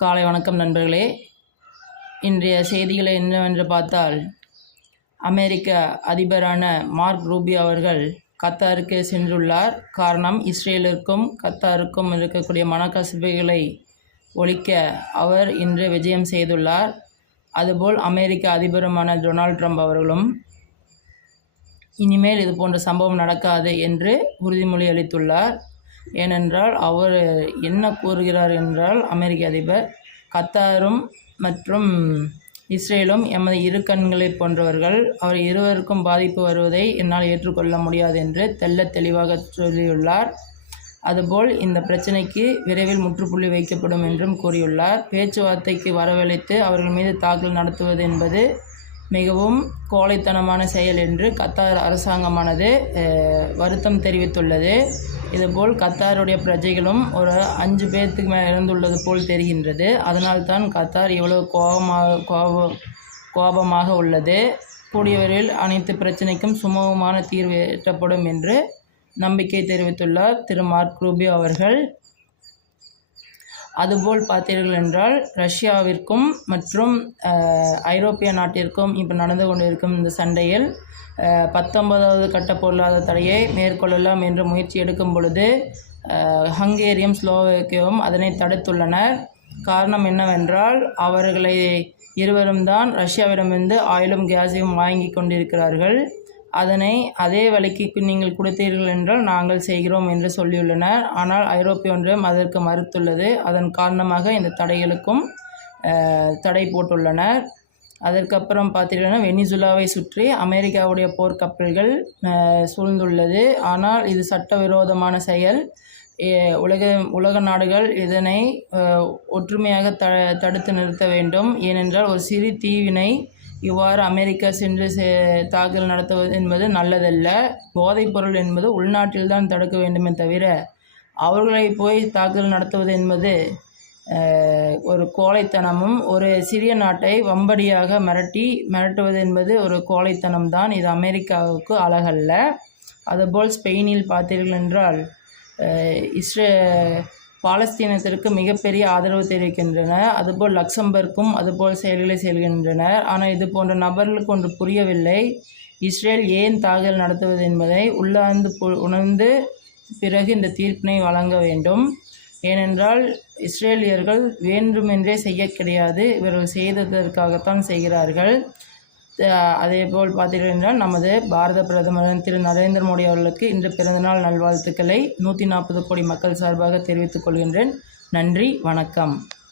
காலை வணக்கம் நண்பர்களே. இன்றைய செய்திகளை என்னவென்று பார்த்தால் அமெரிக்க அதிபரான மார்க் ரூபி அவர்கள் கத்தாருக்கு சென்றுள்ளார். காரணம் இஸ்ரேலுக்கும் கத்தாருக்கும் இருக்கக்கூடிய மனக்கசப்புகளை ஒழிக்க அவர் இன்று விஜயம் செய்துள்ளார். அதுபோல் அமெரிக்க அதிபருமான டொனால்ட் ட்ரம்ப் அவர்களும் இனிமேல் இது போன்ற சம்பவம் நடக்காது என்று உறுதிமொழி அளித்துள்ளார். ஏனென்றால் அவர் என்ன கூறுகிறார் என்றால் அமெரிக்க அதிபர் கத்தாரும் மற்றும் இஸ்ரேலும் எமது இரு கண்களைப் போன்றவர்கள் அவர் இருவருக்கும் பாதிப்பு வருவதை என்னால் ஏற்றுக்கொள்ள முடியாது என்று தெல்ல தெளிவாக சொல்லியுள்ளார். அதுபோல் இந்த பிரச்சினைக்கு விரைவில் முற்றுப்புள்ளி வைக்கப்படும் என்றும் கூறியுள்ளார். பேச்சுவார்த்தைக்கு வரவழைத்து அவர்கள் மீது தாக்கல் நடத்துவது என்பது மிகவும் கோழைத்தனமான செயல் என்று கத்தார் அரசாங்கமானது வருத்தம் தெரிவித்துள்ளது. இதுபோல் கத்தாருடைய பிரஜைகளும் ஒரு அஞ்சு பேர்த்துக்கு மேலே இறந்துள்ளது போல் தெரிகின்றது. அதனால்தான் கத்தார் இவ்வளவு கோபமாக கோப கோபமாக உள்ளது. கூடியவரில் அனைத்து பிரச்சனைக்கும் சுமூகமான தீர்வு எட்டப்படும் என்று நம்பிக்கை தெரிவித்துள்ளார் திரு மார்க் ரூபியோ அவர்கள். அதுபோல் பார்த்தீர்கள் என்றால் ரஷ்யாவிற்கும் மற்றும் ஐரோப்பிய நாட்டிற்கும் இப்போ நடந்து கொண்டிருக்கும் இந்த சண்டையில் பத்தொன்பதாவது கட்ட பொருளாதார தடையை மேற்கொள்ளலாம் என்று முயற்சி எடுக்கும் பொழுது ஹங்கேரியும் ஸ்லோவேக்கியவும் அதனை தடுத்துள்ளனர். காரணம் என்னவென்றால் அவர்களை இருவரும் தான் ரஷ்யாவிடமிருந்து ஆயிலும் கேஸையும் வாங்கி கொண்டிருக்கிறார்கள். அதனை அதே விலைக்கு நீங்கள் கொடுத்தீர்கள் என்றால் நாங்கள் செய்கிறோம் என்று சொல்லியுள்ளனர். ஆனால் ஐரோப்பிய ஒன்றியம் அதற்கு மறுத்துள்ளது. அதன் காரணமாக இந்த தடைகளுக்கும் தடை போட்டுள்ளனர். அதற்கப்புறம் பார்த்தீங்கன்னா வெனிசுலாவை சுற்றி அமெரிக்காவுடைய போர்க்கப்பல்கள் சூழ்ந்துள்ளது. ஆனால் இது சட்டவிரோதமான செயல். உலக உலக நாடுகள் இதனை ஒற்றுமையாக த தடுத்து நிறுத்த வேண்டும். ஏனென்றால் ஒரு சிறு தீவினை இவ்வாறு அமெரிக்கா சென்று தாக்குதல் நடத்துவது என்பது நல்லதல்ல. போதைப்பொருள் என்பது உள்நாட்டில்தான் தடுக்க வேண்டுமே தவிர அவர்களை போய் தாக்குதல் நடத்துவது என்பது ஒரு கோழைத்தனமும் ஒரு சிறிய நாட்டை வம்படியாக மிரட்டி மிரட்டுவது என்பது ஒரு கோழைத்தனம் தான். இது அமெரிக்காவுக்கு அழகல்ல. அதுபோல் ஸ்பெயினில் பார்த்தீர்கள் என்றால் இஸ்ரே பாலஸ்தீனத்திற்கு மிகப்பெரிய ஆதரவு தெரிவிக்கின்றனர். அதுபோல் லக்சம்பர்க்கும் அதுபோல் செயல்களை செல்கின்றனர் ஆனால் இது போன்ற நபர்களுக்கு ஒன்று புரியவில்லை. இஸ்ரேல் ஏன் தாக்குதல் நடத்துவது என்பதை உள்ளார்ந்து உணர்ந்து பிறகு இந்த தீர்ப்பினை வழங்க வேண்டும். ஏனென்றால் இஸ்ரேலியர்கள் வேண்டுமென்றே செய்ய கிடையாது. இவர்கள் செய்ததற்காகத்தான் செய்கிறார்கள். அதே போல் பார்த்தீர்கள் என்றால் நமது பாரத பிரதமர் திரு. நரேந்திர மோடி அவர்களுக்கு இன்று பிறந்தநாள் நல்வாழ்த்துக்களை நூற்றி நாற்பது கோடி மக்கள் சார்பாக தெரிவித்துக் கொள்கின்றேன். நன்றி வணக்கம்.